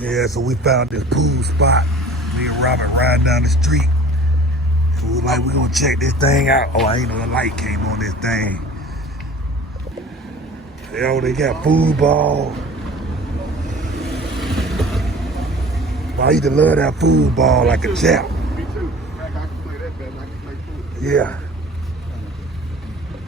Yeah, so we found this pool spot. Me and Robert riding down the street. And we were like, we're gonna check this thing out. Oh, I ain't know the light came on this thing. Yo, they got foosball. I used to love that foosball like a champ. Me too. I can play that better. I can play football. Yeah.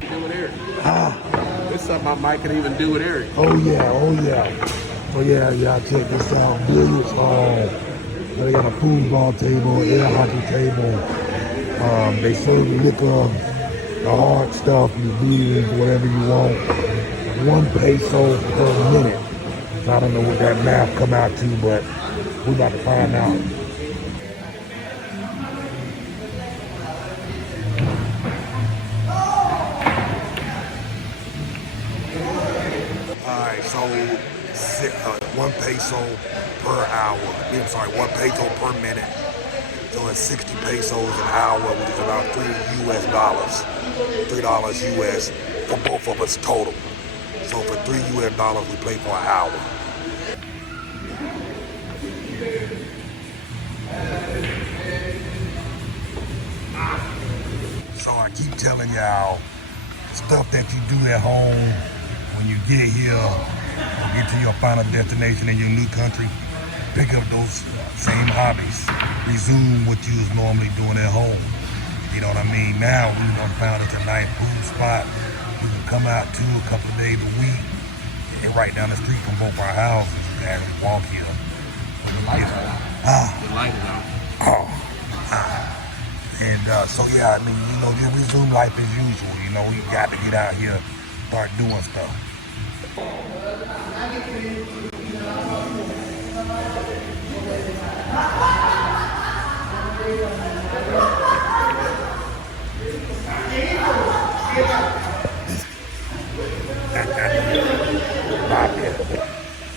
Do with Eric. Ah. This is something I might can even do with Eric. Oh yeah, oh yeah. So yeah, y'all check this out. Billiards hall. So they got a foosball table, air hockey table. They serve the liquor, the hard stuff, the beers, whatever you want. 1 peso per minute. So I don't know what that math come out to, but we're about to find out. All right, so 1 peso per hour. I'm sorry, 1 peso per minute. So it's 60 pesos an hour, which is about $3 US. $3 US for both of us total. So for $3 US, we play for an hour. So I keep telling y'all, the stuff that you do at home when you get here or get to your final destination in your new country, pick up those same hobbies. Resume what you was normally doing at home. You know what I mean? Now we done found us a nice pool spot. We can come out to a couple of days a week and right down the street from both our houses and walk here. The lights are out. The light is out. And so yeah, I mean, you know, just resume life as usual. You know, we got to get out here, start doing stuff.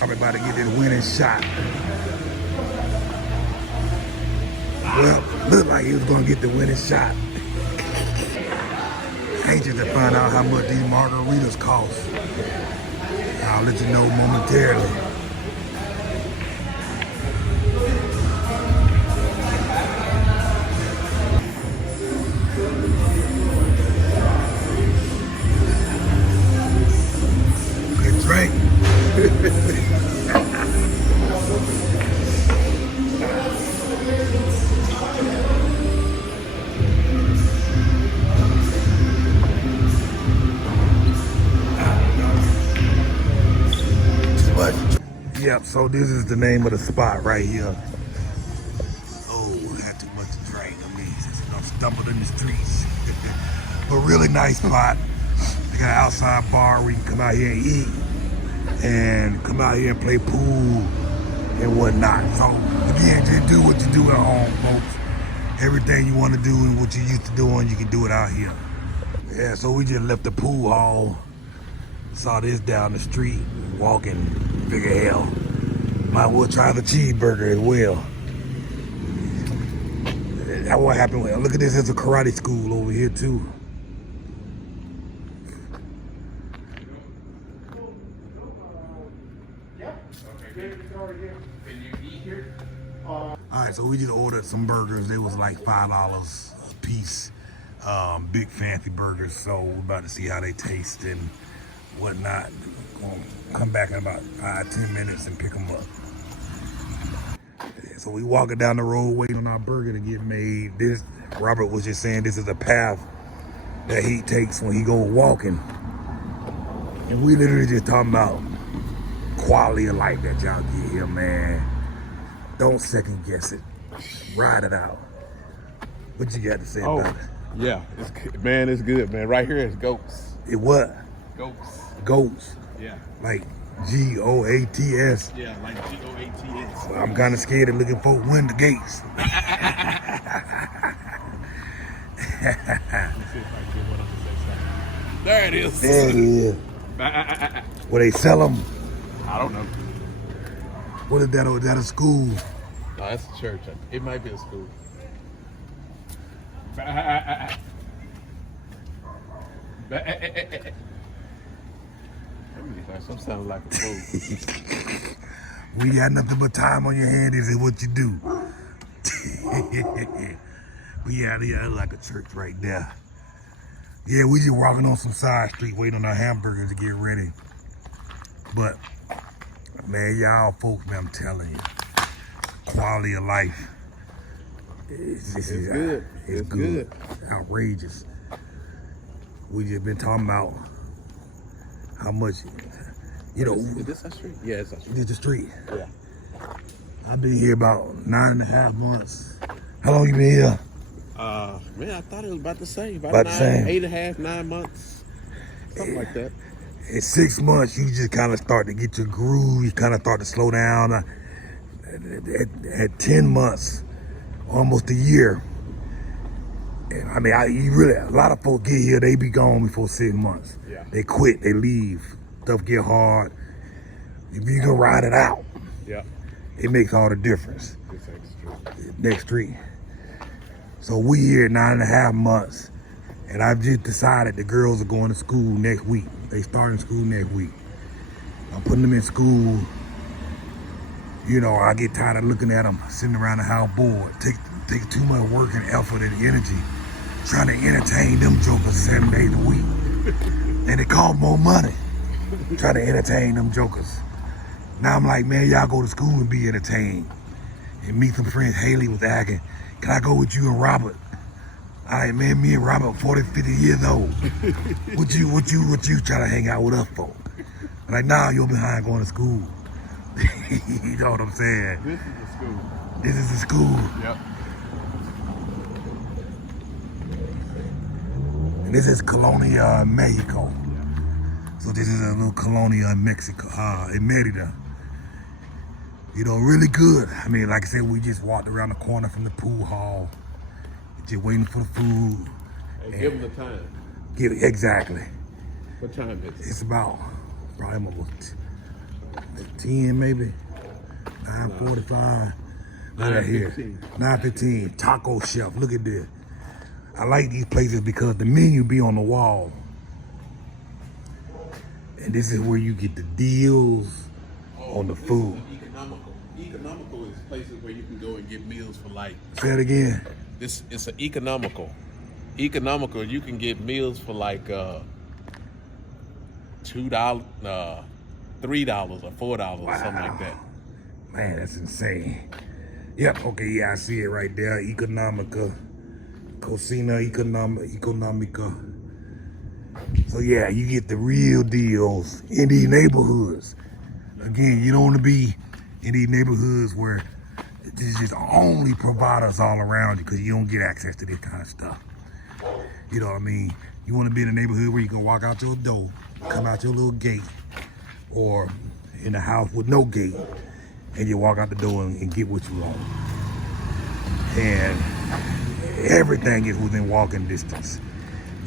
I'm about to get this winning shot. Well, looked like he was gonna get the winning shot. Anxious to find out how much these margaritas cost. I'll let you know momentarily. Good drink. Yep, so this is the name of the spot right here. Oh, I had too much to drink. I mean, I stumbled in the streets. But really nice spot. They got an outside bar where you can come out here and eat and come out here and play pool and whatnot. So again, just do what you do at home, folks. Everything you want to do and what you used to doing, you can do it out here. Yeah, so we just left the pool hall. Saw this down the street, walking, figure hell, might well try the cheeseburger as well. That's what happened. Look at this, there's a karate school over here too. All right, so we just ordered some burgers. They was like $5 a piece, big fancy burgers. So we're about to see how they taste and whatnot. Gonna come back in about 5-10 minutes and pick them up. So we walking down the road waiting on our burger to get made. This, Robert was just saying, this is a path that he takes when he go walking. And we literally just talking about quality of life that y'all get here, man. Don't second guess it. Ride it out. What you got to say about it? Yeah, it's good. Man, it's good, man. Right here is goats. It what? Goats. Goats. Yeah. Like G-O-A-T-S. Yeah, like G-O-A-T-S. Well, I'm kind of scared of looking for win the gates. Let me see if I can get one on the side. There it is. There it is. Where they sell them? I don't know. What is that? Is that a school? No, that's a church. It might be a school. Some sound like a fool. When you got nothing but time on your hand, this is what you do. But yeah, that's like a church right there. Yeah, we just walking on some side street waiting on our hamburgers to get ready. But, man, y'all folks, man, I'm telling you, quality of life. It's good. It's good. Outrageous. We just been talking about how much, Is this our street? Yeah, it's our street. It's the street. Yeah. I've been here about 9.5 months. How long you been here? Man, I thought it was about the same. About the same. 8.5, 9 months. Something like that. In 6 months, you just kind of start to get your groove. You kind of start to slow down. At 10 months, almost a year. And I mean, a lot of folks get here, they be gone before 6 months. Yeah. They quit, they leave. Stuff get hard. If you can ride it out, Yeah. it makes all the difference. This ain't the street. Next street. So we here 9.5 months, and I've just decided the girls are going to school next week. They starting school next week. I'm putting them in school. I get tired of looking at them sitting around the house bored. Take too much work and effort and energy trying to entertain them jokers 7 days a week. And it costs more money trying to entertain them jokers. Now I'm like, man, y'all go to school and be entertained. And meet some friends. Haley was asking, can I go with you and Robert? All right, man, me and Robert 40, 50 years old. What you trying to hang out with us for? I'm like, nah, you're behind going to school. You know what I'm saying? This is the school. This is the school. Yep. And this is Colonia Mexico. So this is a little Colonia in Mexico, in Merida. Really good. I mean, like I said, we just walked around the corner from the pool hall, just waiting for the food. Hey, give them the time. Exactly. What time is it? It's about probably almost 10 maybe, 9:45. Look at here, 9:15. Taco Chef. Look at this. I like these places because the menu be on the wall, and this is where you get the deals on the food. Economical. Economical is places where you can go and get meals for like. Say it again. It's an economical. Economical. You can get meals for like $2, $3 or $4 or something like that. Man, that's insane. Yep. Okay. Yeah, I see it right there. Economica. Cocina Economica. So yeah, you get the real deals in these neighborhoods. Again, you don't want to be in these neighborhoods where there's just only providers all around you because you don't get access to this kind of stuff. You know what I mean? You want to be in a neighborhood where you can walk out your door, come out your little gate, or in a house with no gate, and you walk out the door and get what you want. And everything is within walking distance.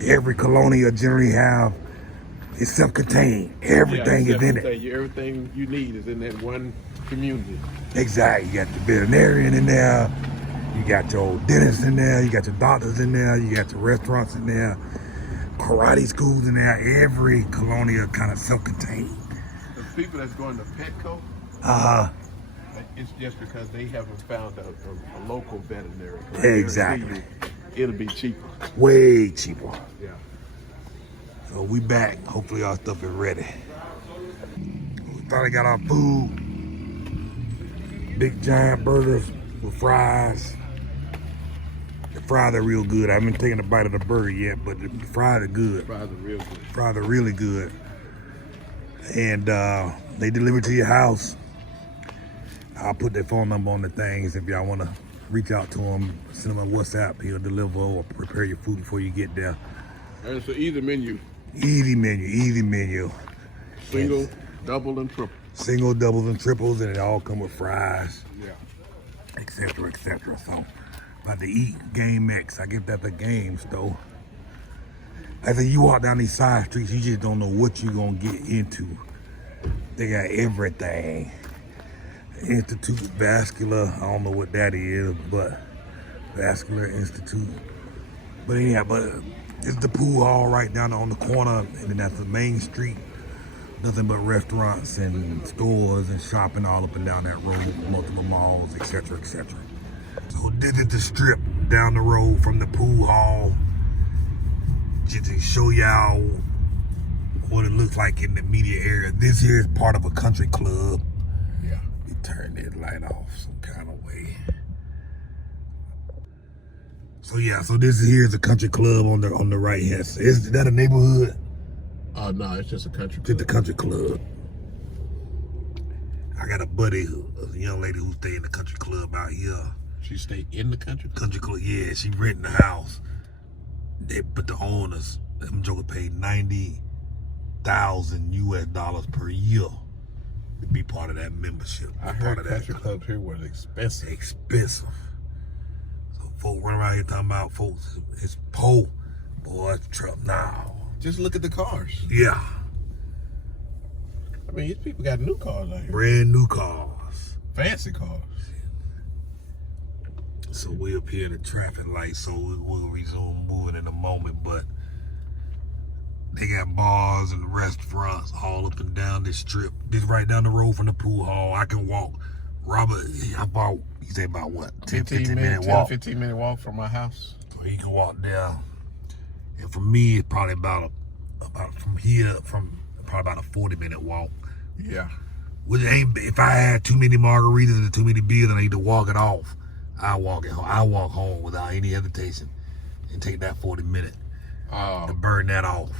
Every colonia generally have, it's self-contained. Everything is in it. Everything you need is in that one community. Exactly. You got the veterinarian in there. You got your dentist in there. You got your doctors in there. You got your restaurants in there. Karate schools in there. Every colonia kind of self-contained. The people that's going to Petco, it's just because they haven't found a local veterinarian. Exactly. It'll be cheaper. Way cheaper. Yeah. So we back. Hopefully our stuff is ready. We finally got our food. Big giant burgers with fries. The fries are real good. I haven't taken a bite of the burger yet, but the fries are good. Fries are real good. Fries are really good. And they deliver to your house. I'll put their phone number on the things if y'all want to reach out to him, send him a WhatsApp. He'll deliver or prepare your food before you get there. And it's an easy menu. Easy menu. Single, double, and triple. Single, doubles, and triples, and it all come with fries, Yeah. etc. So, about to eat Game X. I get that the games though. I said, you walk down these side streets, you just don't know what you're gonna get into. They got everything. Institute Vascular, I don't know what that is, but Vascular Institute. But anyhow, it's the pool hall right down on the corner, and then that's the main street Nothing but restaurants and stores and shopping all up and down that road, multiple malls, etc., etc. So this is the strip down the road from the pool hall. Just to show y'all what it looks like in the immediate area. This here is part of a country club. Yeah. You turn that light off some kind of way. So yeah, so this here is a country club on the right hand side. Is that a neighborhood? No, it's just a country club. Just a country club. I got a buddy, a young lady who stay in the country club out here. She stay in the country club? Country club, yeah. She renting the house. But the owners, them jokers paid $90,000 US per year to be part of that membership. I heard country clubs here was expensive. Expensive. So folks run around here talking about folks, it's poor. Boy, it's Trump now. Just look at the cars. Yeah. I mean, these people got new cars out here. Brand new cars. Fancy cars. So we up here in the traffic light, so we'll resume moving in a moment, but they got bars and restaurants all up and down this strip. This right down the road from the pool hall. I can walk. Robert, you say about what? 15 minute walk. 15 minute walk from my house. So he can walk down. And for me, it's probably about from here, probably about a 40-minute walk. Yeah. Which ain't, if I had too many margaritas and too many beers and I need to walk it off, I walk home without any hesitation and take that 40 minutes to burn that off.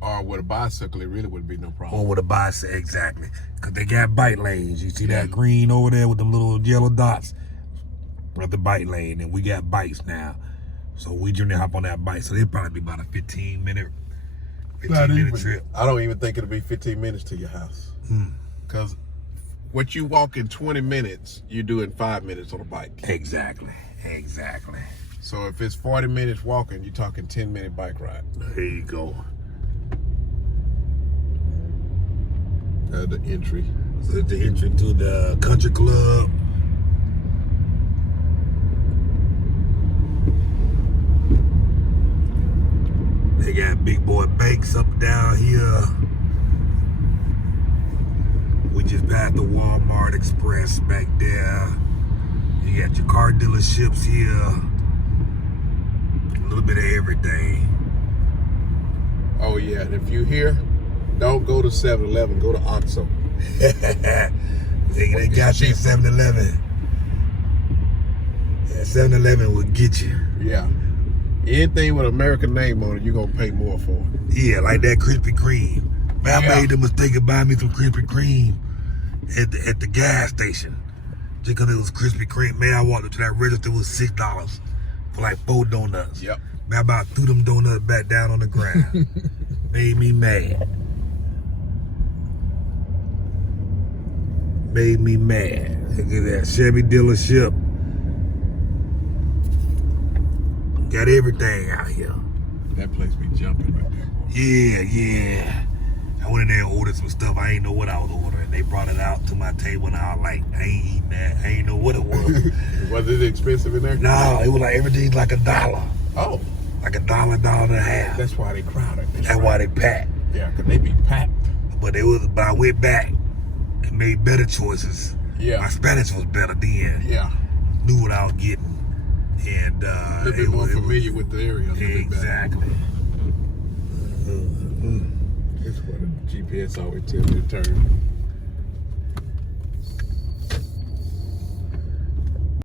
Or with a bicycle, it really wouldn't be no problem. Or with a bicycle, exactly. Because they got bike lanes. You see that green over there with them little yellow dots? That's the bike lane, and we got bikes now. So we generally hop on that bike. So it'd probably be about a 15-minute trip. I don't even think it'll be 15 minutes to your house. Because what you walk in 20 minutes, you do in 5 minutes on a bike. Exactly. So if it's 40 minutes walking, you're talking 10-minute bike ride. There you go. The entry. So it's the entry to the country club. They got big boy banks up down here. We just passed the Walmart Express back there. You got your car dealerships here. A little bit of everything. Oh yeah, and if you're here, don't go to 7-Eleven, go to OXXO. they got you at 7-Eleven. Yeah, 7-Eleven will get you. Yeah. Anything with an American name on it, you're going to pay more for it. Yeah, like that Krispy Kreme. Man, I made the mistake of buying me some Krispy Kreme at the gas station. Just because it was Krispy Kreme. Man, I walked up to that register, it was $6 for like 4 donuts. Yep. Man, I about threw them donuts back down on the ground. Made me mad. Made me mad. Look at that Chevy dealership. Got everything out here. That place be jumping right there, boy. Yeah. I went in there and ordered some stuff. I ain't know what I was ordering. They brought it out to my table and I was like, I ain't eating that. I ain't know what it was. Was it expensive in there? No, it was like everything's like $1. Oh. Like $1.50. That's why they crowded. That's why they packed. Yeah, because they be packed. But I went back and made better choices. Yeah. My Spanish was better then. Yeah. Knew what I was getting. And a little bit more familiar with the area. Exactly. That's what the GPS always tells you to turn.